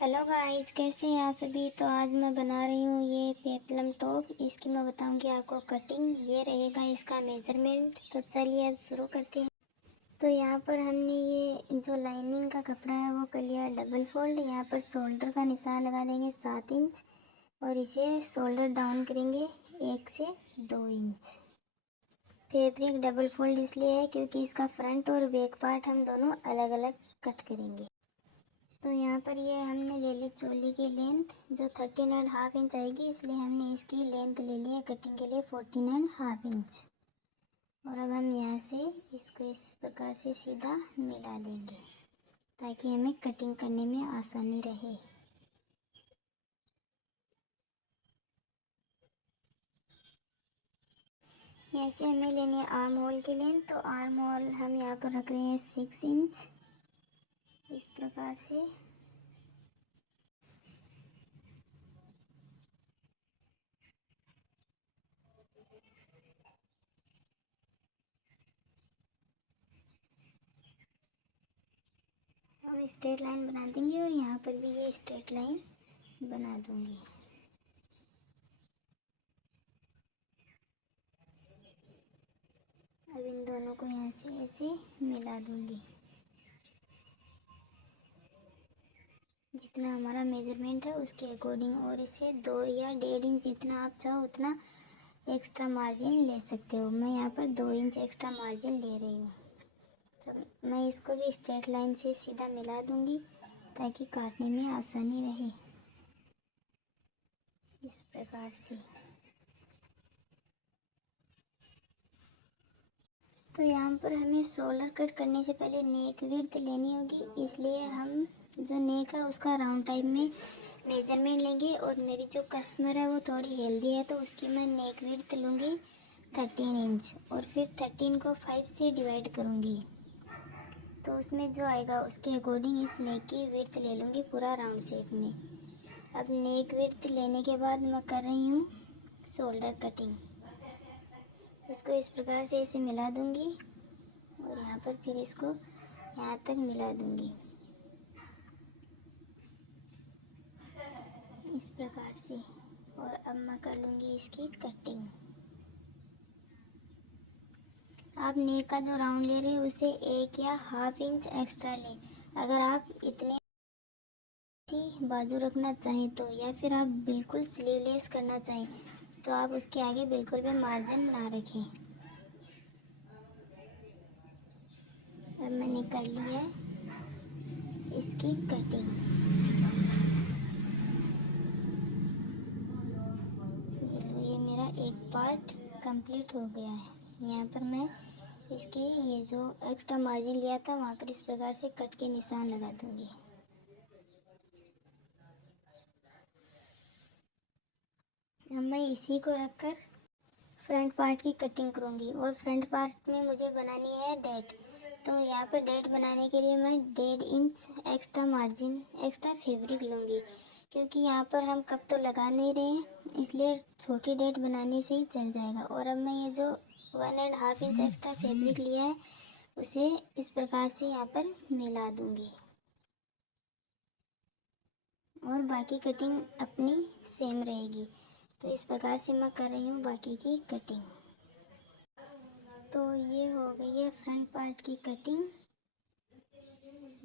Hello guys, कैसे हैं आप सभी। तो आज मैं बना रही हूँ ये पेप्लम टॉप। इसकी मैं बताऊँगी आपको कटिंग। ये रहेगा इसका मेज़रमेंट। तो चलिए अब शुरू करते हैं। तो यहाँ पर हमने ये जो लाइनिंग का कपड़ा है वो कर लिया डबल फोल्ड। यहाँ पर शोल्डर का निशान लगा देंगे 7 इंच और इसे शोल्डर डाउन करेंगे 1 से 2 इंच। फैब्रिक डबल फोल्ड इसलिए है क्योंकि इसका फ्रंट और बैक पार्ट हम दोनों अलग अलग कट करेंगे। तो यहाँ पर ये हमने ले ली चोली की लेंथ जो 13.5 इंच आएगी, इसलिए हमने इसकी लेंथ ले ली है कटिंग के लिए 14.5 इंच। और अब हम यहाँ से इसको इस प्रकार से सीधा मिला देंगे ताकि हमें कटिंग करने में आसानी रहे। ऐसे हमें लेनी है आर्म होल की लेंथ। तो आर्म होल हम यहाँ पर रख रहे हैं 6 इंच इस प्रकार से। हम स्ट्रेट लाइन बना देंगे और यहाँ पर भी ये स्ट्रेट लाइन बना दूँगी। अब इन दोनों को यहाँ से ऐसे मिला दूँगी। जितना हमारा मेजरमेंट है उसके अकॉर्डिंग, और इसे 2 या 1.5 इंच जितना आप चाहो उतना एक्स्ट्रा मार्जिन ले सकते हो। मैं यहाँ पर 2 इंच एक्स्ट्रा मार्जिन ले रही हूँ। तो मैं इसको भी स्ट्रेट लाइन से सीधा मिला दूँगी ताकि काटने में आसानी रहे। इस प्रकार से। तो यहाँ पर हमें शोल्डर कट करने से पहले नेक विड्थ लेनी होगी, इसलिए हम जो नेक है उसका राउंड टाइप में मेजरमेंट लेंगे। और मेरी जो कस्टमर है वो थोड़ी हेल्दी है तो उसकी मैं नेक विड्थ लूँगी 13 इंच और फिर 13 को 5 से डिवाइड करूँगी। तो उसमें जो आएगा उसके अकॉर्डिंग इस नेक की विड्थ ले लूँगी पूरा राउंड शेप में। अब नेक विड्थ लेने के बाद मैं कर रही हूँ शोल्डर कटिंग। इसको इस प्रकार से इसे मिला दूँगी और यहाँ पर फिर इसको यहाँ तक मिला दूँगी इस प्रकार से। और अब मैं कर लूँगी इसकी कटिंग। आप नेक का जो राउंड ले रहे हो उसे 1 या हाफ इंच एक्स्ट्रा लें। अगर आप इतने सी बाजू रखना चाहें तो, या फिर आप बिल्कुल स्लीवलेस करना चाहें तो आप उसके आगे बिल्कुल भी मार्जिन ना रखें। अब मैंने कर ली है इसकी कटिंग। ये मेरा एक पार्ट कंप्लीट हो गया है। यहाँ पर मैं इसके ये जो एक्स्ट्रा मार्जिन लिया था वहाँ पर इस प्रकार से कट के निशान लगा दूँगी। अब मैं इसी को रखकर फ्रंट पार्ट की कटिंग करूँगी। और फ्रंट पार्ट में मुझे बनानी है डेट। तो यहाँ पर डेट बनाने के लिए मैं 1.5 inch extra margin extra fabric लूँगी, क्योंकि यहाँ पर हम कप तो लगा नहीं रहे हैं, इसलिए छोटी डेट बनाने से ही चल जाएगा। और अब मैं ये जो 1.5 इंच एक्स्ट्रा फैब्रिक लिया है उसे इस प्रकार से यहाँ पर मिला दूँगी और बाकी कटिंग अपनी सेम रहेगी। तो इस प्रकार से मैं कर रही हूँ बाकी की कटिंग। तो ये हो गई है फ्रंट पार्ट की कटिंग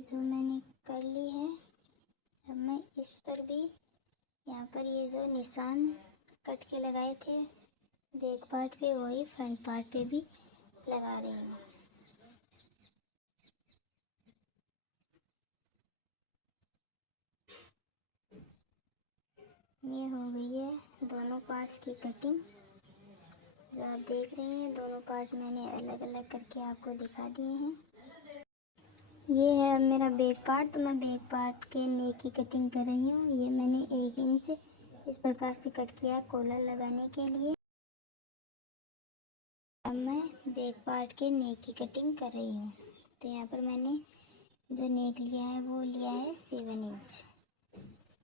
जो मैंने कर ली है। अब मैं इस पर भी यहाँ पर ये जो निशान कट के लगाए थे बैक पार्ट पे वही फ्रंट पार्ट पे भी लगा रही हूँ। ये हो गई है दोनों पार्ट्स की कटिंग। जो आप देख रहे हैं दोनों पार्ट मैंने अलग अलग करके आपको दिखा दिए हैं। ये है अब मेरा बैक पार्ट। तो मैं बैक पार्ट के नेक की कटिंग कर रही हूँ। ये मैंने 1 इंच इस प्रकार से कट किया कॉलर लगाने के लिए। अब मैं बैक पार्ट के नेक की कटिंग कर रही हूँ। तो यहाँ पर मैंने जो नेक लिया है वो लिया है 7 इंच।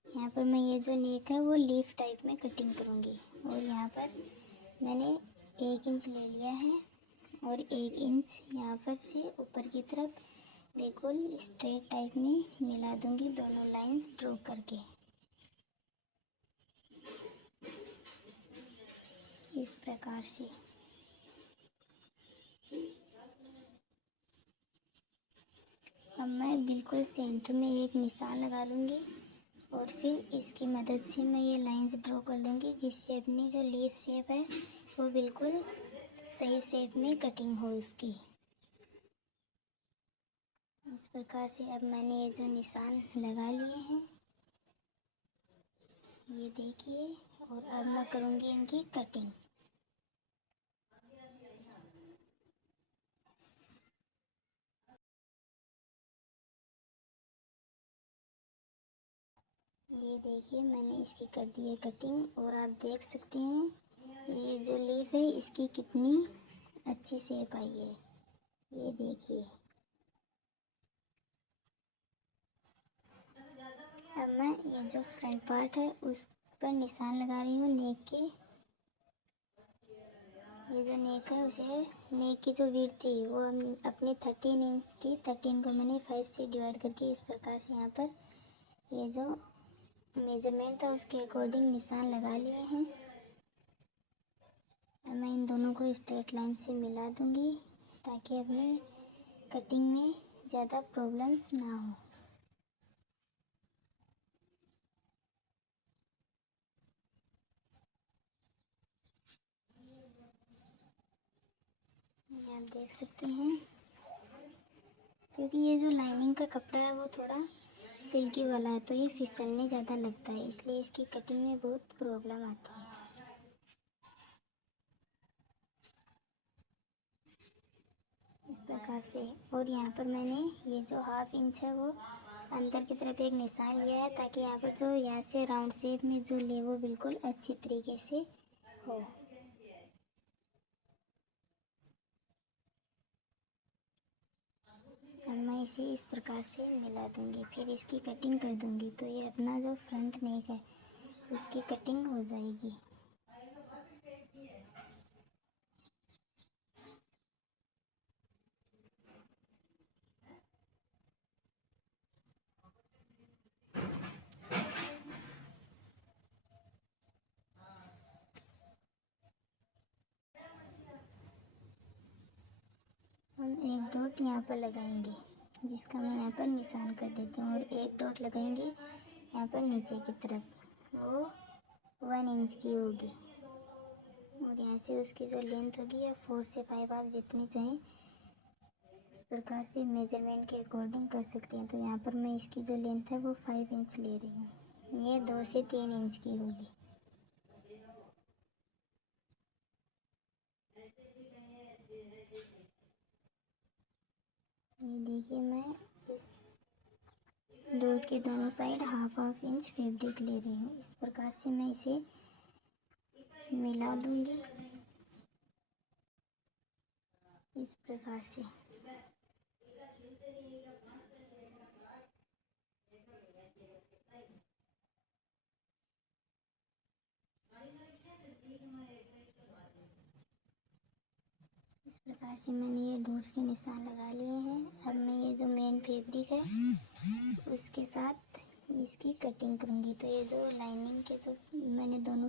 यहाँ पर मैं ये जो नेक है वो लीफ टाइप में कटिंग करूँगी। और यहाँ पर मैंने 1 इंच ले लिया है और 1 इंच यहाँ पर से ऊपर की तरफ बिल्कुल स्ट्रेट टाइप में मिला दूंगी दोनों लाइंस ड्रॉ करके, इस प्रकार से। अब मैं बिल्कुल सेंटर में एक निशान लगा लूँगी और फिर इसकी मदद से मैं ये लाइंस ड्रॉ कर लूँगी, जिससे अपनी जो लीफ शेप है वो बिल्कुल सही शेप में कटिंग हो उसकी। इस प्रकार से अब मैंने ये जो निशान लगा लिए हैं, ये देखिए, और अब मैं करूँगी इनकी कटिंग। ये देखिए मैंने इसकी कर दी है कटिंग, और आप देख सकते हैं ये जो लीफ है इसकी कितनी अच्छी शेप आई है, ये देखिए। अब मैं ये जो फ्रंट पार्ट है उस पर निशान लगा रही हूँ नेक के। ये जो नेक है उसे, नेक की जो विड्थ थी वो अपनी 13 इंच थी, 13 को मैंने 5 से डिवाइड करके इस प्रकार से यहाँ पर ये जो मेज़रमेंट था उसके अकॉर्डिंग निशान लगा लिए हैं। अब मैं इन दोनों को स्ट्रेट लाइन से मिला दूँगी ताकि अपने कटिंग में ज़्यादा प्रॉब्लम्स ना हो। ये आप देख सकते हैं, क्योंकि ये जो लाइनिंग का कपड़ा है वो थोड़ा सिल्की वाला है तो ये फिसलने ज़्यादा लगता है, इसलिए इसकी कटिंग में बहुत प्रॉब्लम आती है। इस प्रकार से। और यहाँ पर मैंने ये जो हाफ इंच है वो अंदर की तरफ एक निशान लिया है ताकि यहाँ पर जो यहाँ से राउंड शेप में जो ले वो बिल्कुल अच्छी तरीके से हो। अब मैं इसे इस प्रकार से मिला दूंगी, फिर इसकी कटिंग कर दूंगी, तो ये अपना जो फ्रंट नेक है उसकी कटिंग हो जाएगी। हम एक डॉट यहाँ पर लगाएंगे, जिसका मैं यहाँ पर निशान कर देती हूँ, और एक डॉट लगाएंगे यहाँ पर नीचे की तरफ, वो 1 इंच की होगी, और यहाँ से उसकी जो लेंथ होगी या 4 से 5 आप जितनी चाहें इस प्रकार से मेजरमेंट के अकॉर्डिंग कर सकते हैं। तो यहाँ पर मैं इसकी जो लेंथ है वो 5 इंच ले रही हूँ, ये 2 से 3 इंच की होगी। ये देखिए मैं इस डॉट के दोनों side half half inch fabric ले रही हूँ, इस प्रकार से मैं इसे मिला दूंगी, इस प्रकार से। इस प्रकार से मैंने ये डॉट्स के निशान लगा लिए हैं। अब मैं ये जो मेन फैब्रिक है उसके साथ इसकी कटिंग करूँगी। तो ये जो लाइनिंग के जो मैंने दोनों